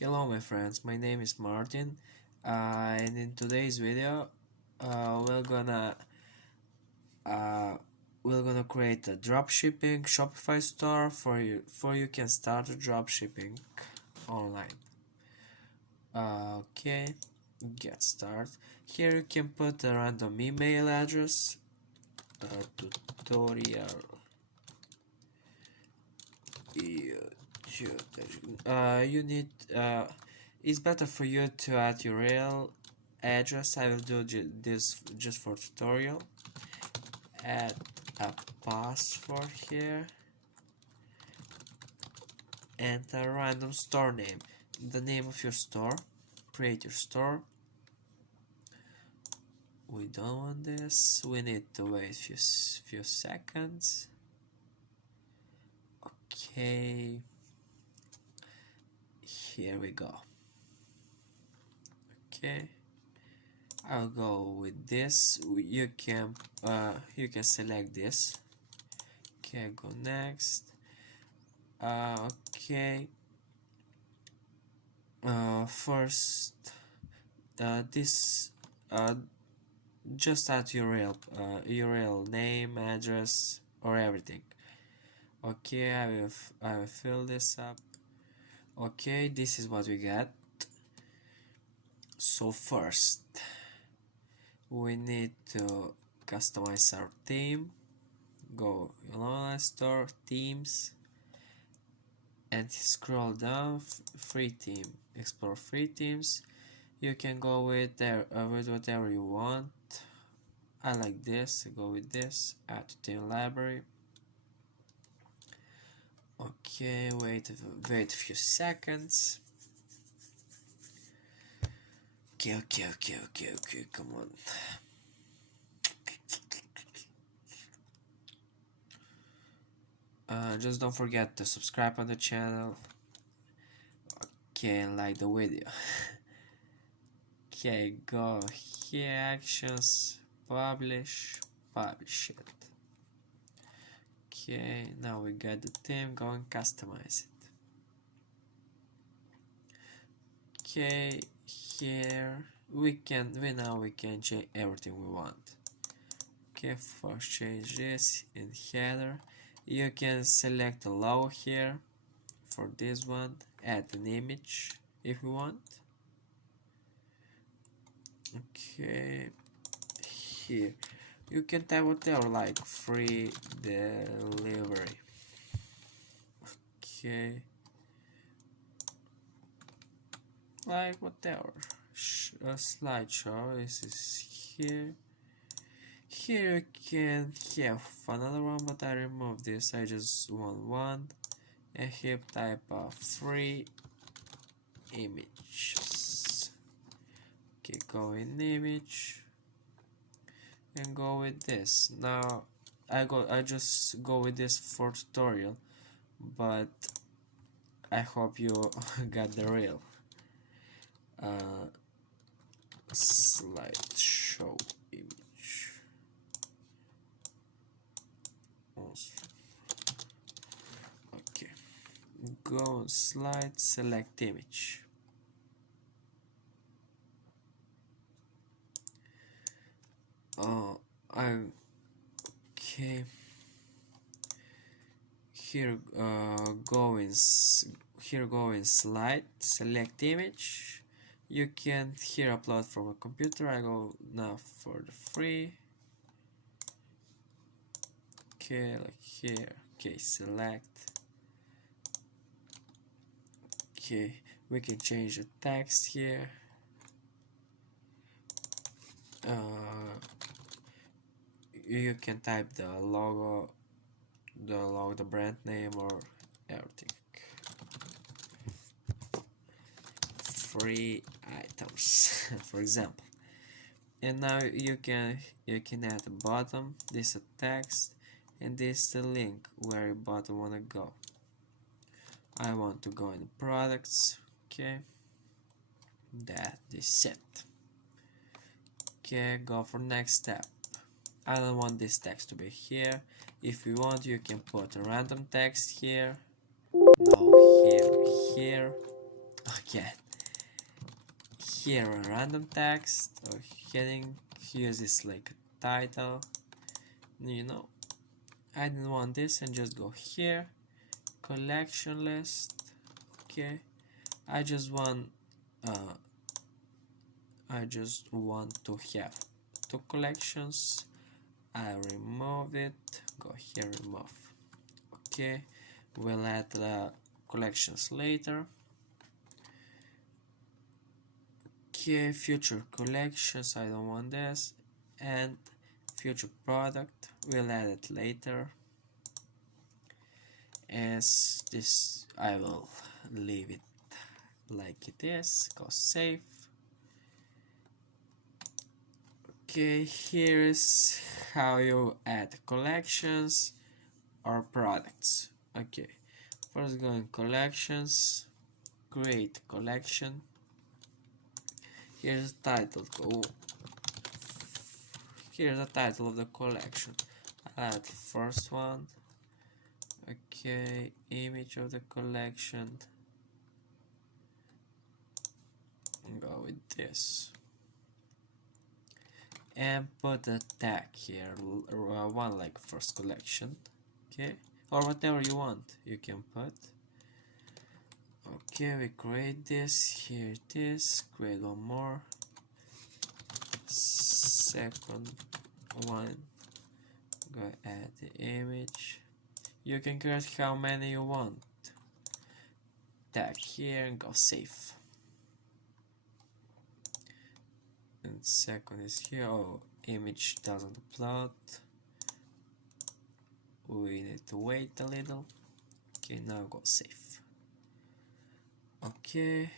Hello my friends, my name is Martin, and in today's video uh, we're gonna uh, we're gonna create a dropshipping Shopify store for you can start dropshipping online. Okay, get started. Here you can put a random email address, tutorial you need it's better for you to add your real address. I will do this just for tutorial. Add a password here and a random store name, the name of your store. Create your store. We don't want this, we need to wait few seconds. Okay, here we go. Okay, I'll go with this. You can select this. Okay, go next. Okay. First, this just add your real name, address, or everything. Okay, I will fill this up. Okay, this is what we got. So first, we need to customize our theme. Go online store, themes, and scroll down. Free theme. Explore free themes. You can go with whatever you want. I like this. Go with this. Add to theme library. Okay, wait a few seconds. Okay, come on. Just don't forget to subscribe on the channel. Okay, and like the video. Okay, go here, actions, publish it. Okay, now we got the theme, go and customize it. Okay, here we can change everything we want. Okay, first change this in header. You can select a logo here for this one, add an image if you want. Okay, here you can type whatever, like free delivery. Okay, like whatever. A slideshow. This is here. Here you can have another one, but I removed this. I just want one. And here type of free images. Okay, go in image and go with this. Now I just go with this for tutorial, but I hope you got the real slideshow image. Okay, go on slide, select image. Okay. Here go in slide, select image. You can here upload from a computer. I go now for the free. Okay, like here. Okay, select. Okay, we can change the text here. You can type the logo, the brand name, or everything. Free items, for example. And now you can add a bottom. This is a text, and this is the link where your bottom wanna go. I want to go in products. Okay, that is it. Okay, go for next step. I don't want this text to be here. If you want, you can put a random text here. No, here. Okay, here a random text or heading, use this like a title, you know. I didn't want this, and just go here, collection list. Okay, I just want to have two collections. I remove it, go here, remove. Okay, we'll add the collections later. Okay, future collections, I don't want this, and future product, we'll add it later. As this, I will leave it like it is, go save. Okay, here's how you add collections or products. Okay, first go in collections, create collection. Here's the title. Here's the title of the collection. I'll add the first one. Okay, image of the collection. Go with this. And put a tag here, one like first collection. Okay, or whatever you want, you can put. Okay, we create this, here it is, create one more, second one, go add the image, you can create how many you want, tag here and go save. And second is here, oh, image doesn't upload, we need to wait a little. Okay, now go save. Okay,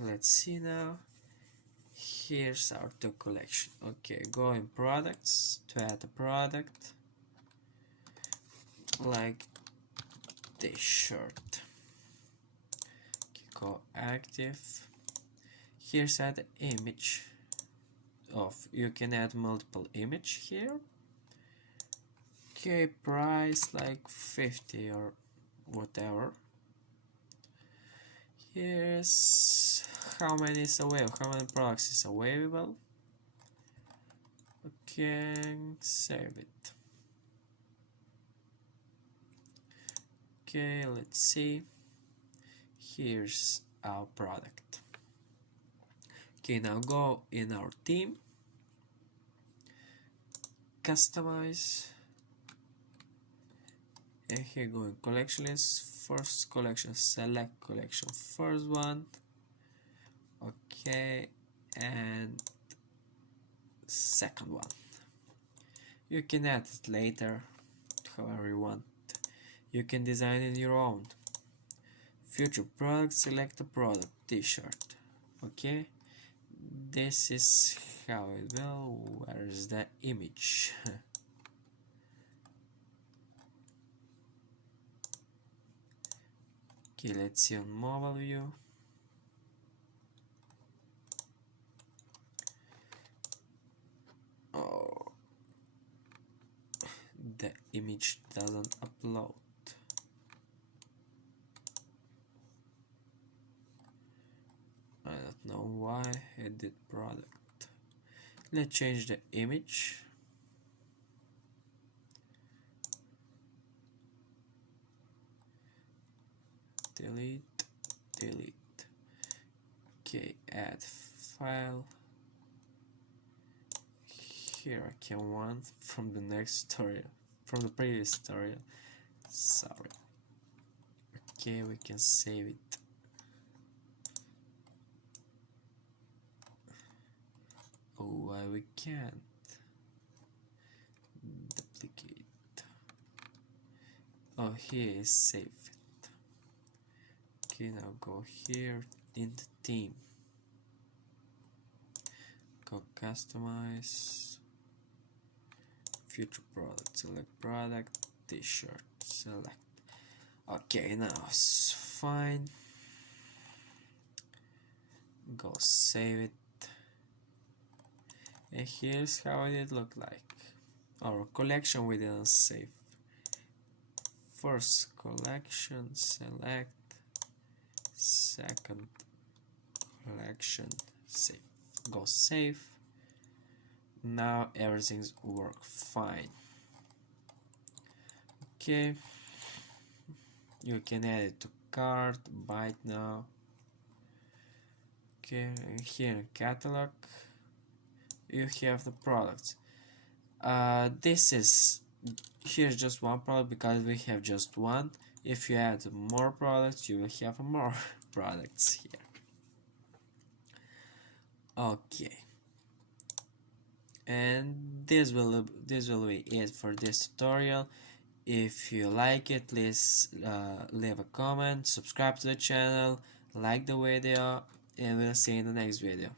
let's see now. Here's our two collection. Okay, go in products to add a product like this shirt. Okay, go active. Here's add image of, you can add multiple image here. Okay, price like 50 or whatever. Here's how many is available, how many products is available. Okay, save it. Okay, let's see. Here's our product. Okay, now go in our theme, customize, and here go in collection list, first collection, select collection, first one. Okay, and second one. You can add it later, however you want. You can design it your own. Future product, select a product, t-shirt. Okay, this is how it will. Where's the image? Okay, let's see on mobile view. Oh, the image doesn't upload. I don't know why. Edit product. Let's change the image. Delete, delete. Okay, add file. Here I can one from the next tutorial, from the previous tutorial. Sorry. Okay, we can save it. Oh, why we can't? Duplicate. Oh, here is save it. Okay, now go here in the theme. Go customize. Future product, select product, t-shirt, select. Okay, now it's fine. Go save it. And here's how it look like. Our collection we didn't save. First collection, select, second collection, save, go save. Now everything's work fine. Okay, you can add it to cart, buy it now. Okay, and here in catalog you have the products. Here's just one product because we have just one. If you add more products, you will have more products here. Okay, and this will be it for this tutorial. If you like it, please leave a comment, subscribe to the channel, like the video, and we'll see you in the next video.